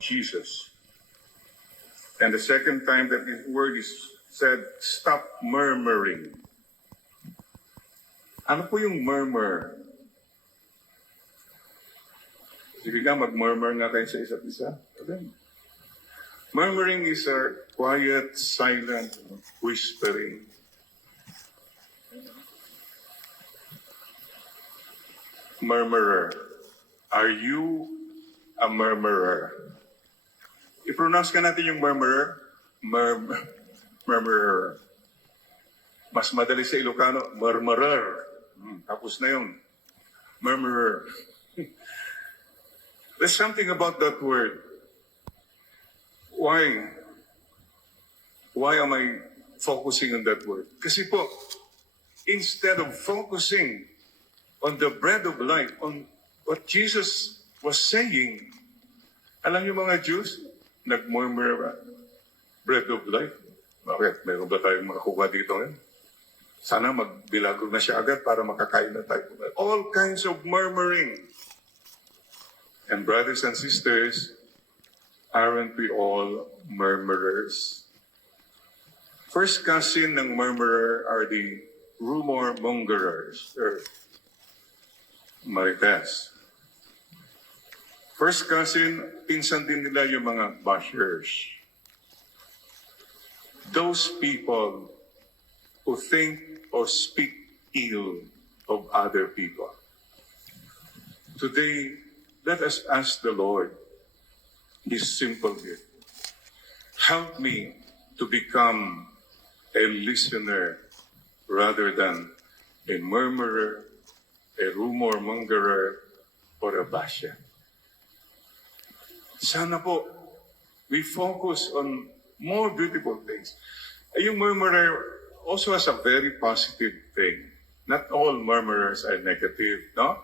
Jesus. And the second time that this word is said, stop murmuring. Ano po yung murmur? Sige nga, mag-murmur nga kayo sa isa't isa. Okay. Murmuring is a quiet, silent whispering. Murmurer. Are you a murmurer? I-pronounce ka natin yung murmurer. Murmurer. Mas madali sa Ilocano, murmurer. Tapos na yun. Murmurer. There's something about that word. Why? Why am I focusing on that word? Kasi po, instead of focusing on the bread of life, on what Jesus was saying, alam niyo mga Jews, nagmurmur, bread of life. Bakit? Meron ba tayong makakuha dito ngayon? Sana magbilagro na siya agad para makakain na tayo. All kinds of murmuring. And brothers and sisters, aren't we all murmurers? First cousin ng murmurer are the rumor mongerers, or marites. First cousin, pinsan din nila yung mga bashers. Those people who think or speak ill of other people. Today, let us ask the Lord this simple gift. Help me to become a listener rather than a murmurer, a rumor mongerer, or a basher. Sana po, we focus on more beautiful things. Yung murmurer also has a very positive thing. Not all murmurers are negative, no?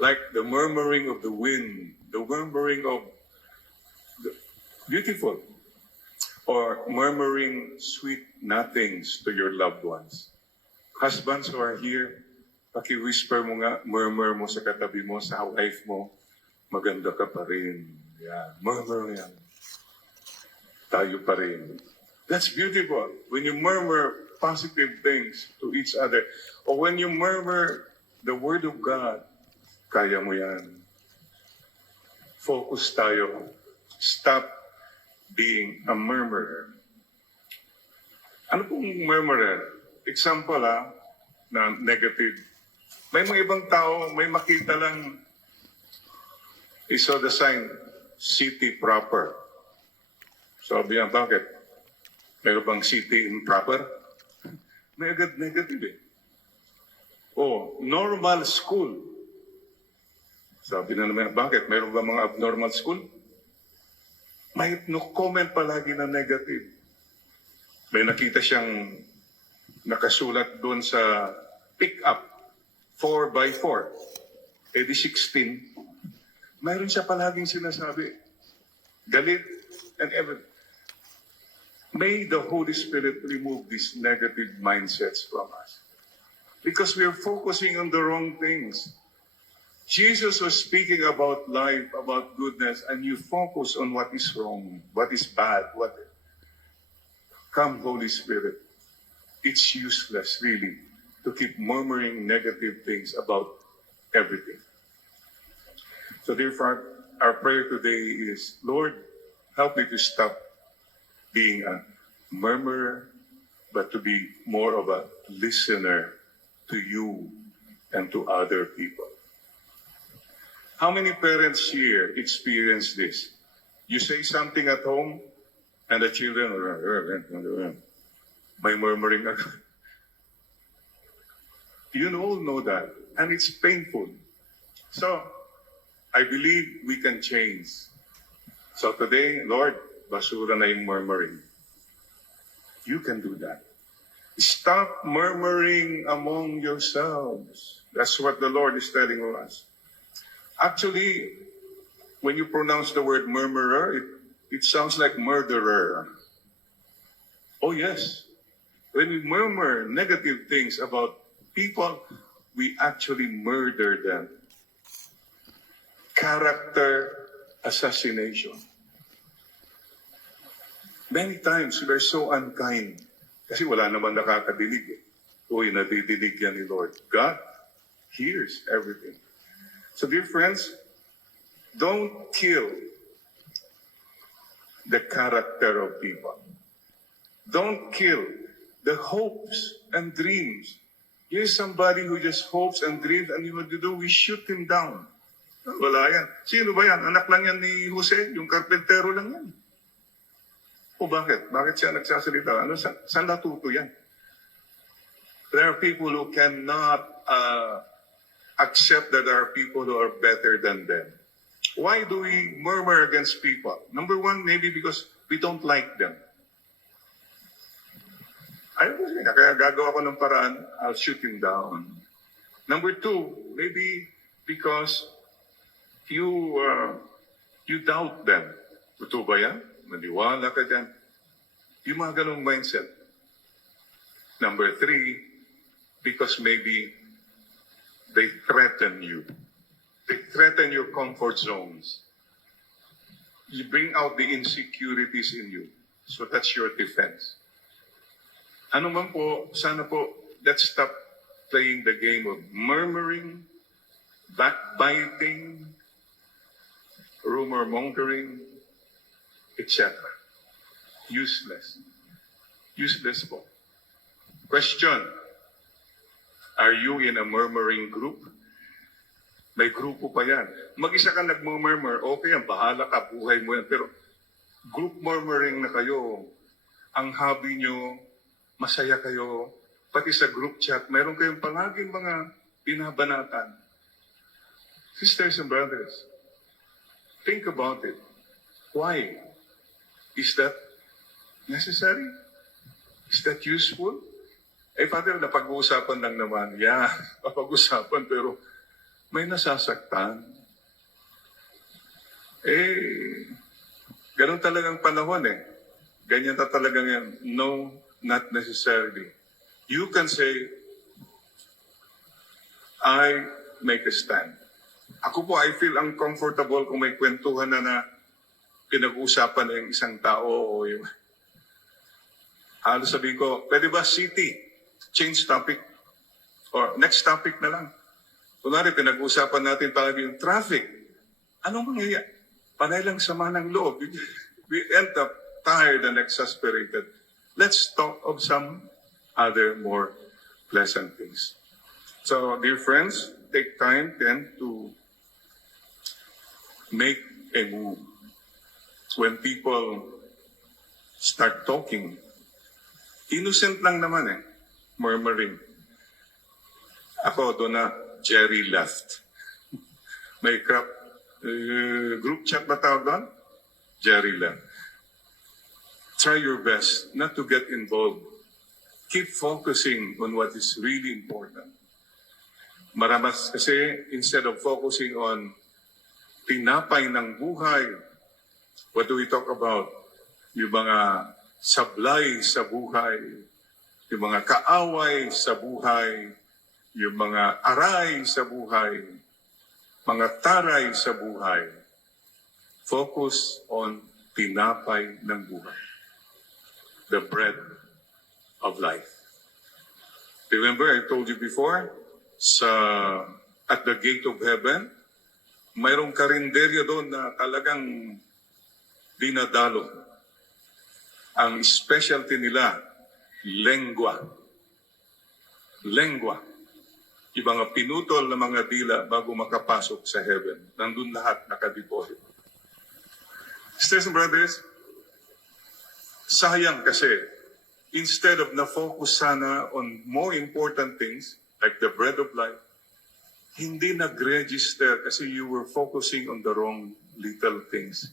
Like the murmuring of the wind, the murmuring of the beautiful, or murmuring sweet nothings to your loved ones. Husbands who are here, paki-whisper mo nga, murmur mo sa katabi mo, sa wife mo, maganda ka pa rin. Yeah, murmur yan. Tayo pa rin. That's beautiful. When you murmur positive things to each other, or when you murmur the word of God, kaya mo yan. Focus tayo. Stop being a murmurer. Ano pong murmurer? Example na negative. May mga ibang tao, may makita lang, he saw the sign, city proper. Sabi niya, bakit? Meron bang city improper? May agad negative eh. Oh, normal school. Sabi na naman, bakit? Meron ba mga abnormal school? May no-comment palagi na negative. May nakita siyang nakasulat doon sa pick-up, 4x4, edi 16. Mayroon siya palaging sinasabi, galit and everything. May the Holy Spirit remove these negative mindsets from us. Because we are focusing on the wrong things. Jesus was speaking about life, about goodness, and you focus on what is wrong, what is bad, what... Come, Holy Spirit. It's useless, really, to keep murmuring negative things about everything. So therefore, our prayer today is, Lord, help me to stop being a murmurer, but to be more of a listener to you and to other people. How many parents here experience this? You say something at home, and the children, may murmuring. You all know that, and it's painful. So, I believe we can change. So today, Lord, basura na yung murmuring. You can do that. Stop murmuring among yourselves. That's what the Lord is telling us. Actually, when you pronounce the word murmurer, it sounds like murderer. Oh yes. When we murmur negative things about people, we actually murder them. Character assassination. Many times, we're so unkind. Kasi wala naman nakakadinig eh. Uy, nadidinig yan ni Lord. God hears everything. So dear friends, don't kill the character of people. Don't kill the hopes and dreams. Here's somebody who just hopes and dreams, and what do? We shoot him down. Wala yan. Sino ba yan? Anak lang yan ni Jose? Yung karpentero lang yan. O bakit? Bakit siya nagsasalita? Ano, saan natuto yan? There are people who cannot accept that there are people who are better than them. Why do we murmur against people? Number one, maybe because we don't like them. Ayaw ko siya, kaya gagawa ko ng paraan, I'll shoot him down. Number two, maybe because you doubt them. Totoo ba yan? Maniwala ka dyan. Yung mga ganong mindset. Number three, because maybe they threaten you. They threaten your comfort zones. You bring out the insecurities in you. So that's your defense. Ano man po, sana po, let's stop playing the game of murmuring, backbiting, rumor mongering, etc. Useless. Useless po. Question. Are you in a murmuring group? May grupo pa yan. Mag-isa ka nag-murmur, okay, ang bahala ka, buhay mo yan. Pero group murmuring na kayo, ang hobby nyo, masaya kayo, pati sa group chat, mayroon kayong palaging mga binabanatan. Sisters and brothers, think about it. Why? Is that necessary? Is that useful? Eh, Father, napag-uusapan lang naman. Yeah, napag-uusapan, pero may nasasaktan. Eh, ganun talagang panahon eh. Ganyan na talagang yan. No, not necessarily. You can say, I make a stand. Ako po, I feel uncomfortable kung may kwentuhan na pinag-uusapan na yung isang tao o yung... Halos sabihin ko, pwede ba city? Change topic. Or next topic na lang. Kunwari, pinag-uusapan natin pala yung traffic. Anong mangyayari? Panay lang sama ng loob. We end up tired and exasperated. Let's talk of some other more pleasant things. So, dear friends, take time then to make a move. When people start talking, innocent lang naman eh, murmuring. Ako, doon na, Jerry left. May group chat ba tawag doon? Jerry left. Try your best not to get involved. Keep focusing on what is really important. Maramas kasi, instead of focusing on tinapay ng buhay, what do we talk about? Yung mga sablay sa buhay, yung mga kaaway sa buhay, yung mga aray sa buhay, mga taray sa buhay. Focus on tinapay ng buhay. The bread of life. Remember, I told you before, at the gate of heaven, mayroong karinderya doon na talagang dinadalo. Ang specialty nila, lengua. Lengua. Yung mga pinutol na mga dila bago makapasok sa heaven. Nandun lahat nakadeposit. Sisters and brothers, sayang kasi, instead of na-focus sana on more important things, like the bread of life, hindi nag-register kasi you were focusing on the wrong little things.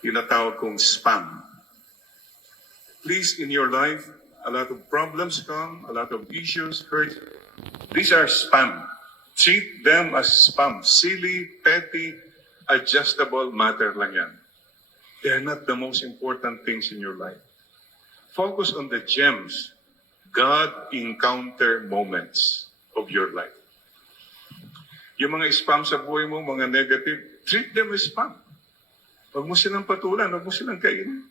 Tinatawag kong spam. Please, in your life, a lot of problems come, a lot of issues, hurt. These are spam. Treat them as spam. Silly, petty, adjustable matter lang yan. They are not the most important things in your life. Focus on the gems, God encounter moments of your life. Yung mga spam sa buhay mo, mga negative, treat them as spam. Huwag mo silang patulan, huwag mo silang kainin.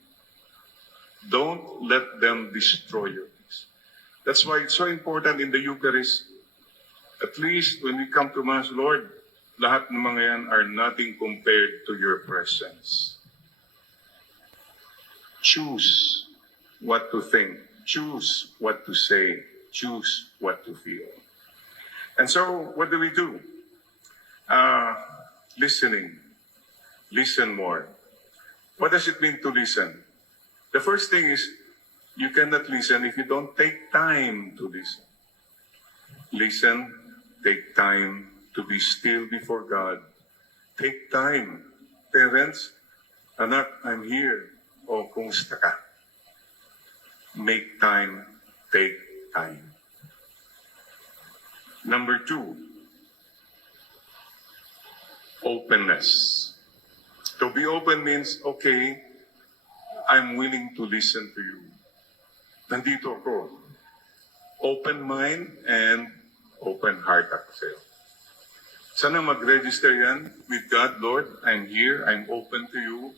Don't let them destroy your peace. That's why it's so important in the Eucharist. At least when we come to Mass, Lord, lahat ng mga yan are nothing compared to your presence. Choose what to think. Choose what to say. Choose what to feel. And so, what do? Listening. Listen more. What does it mean to listen? The first thing is, you cannot listen if you don't take time to listen. Listen, take time to be still before God. Take time. Parents, anak, I'm here. O, kumusta ka? Make time, take time. Number 2, openness. To be open means, okay, I'm willing to listen to you. Nandito ako. Open mind and open heart ako sa'yo. Sana mag-register yan with God, Lord, I'm here, I'm open to you.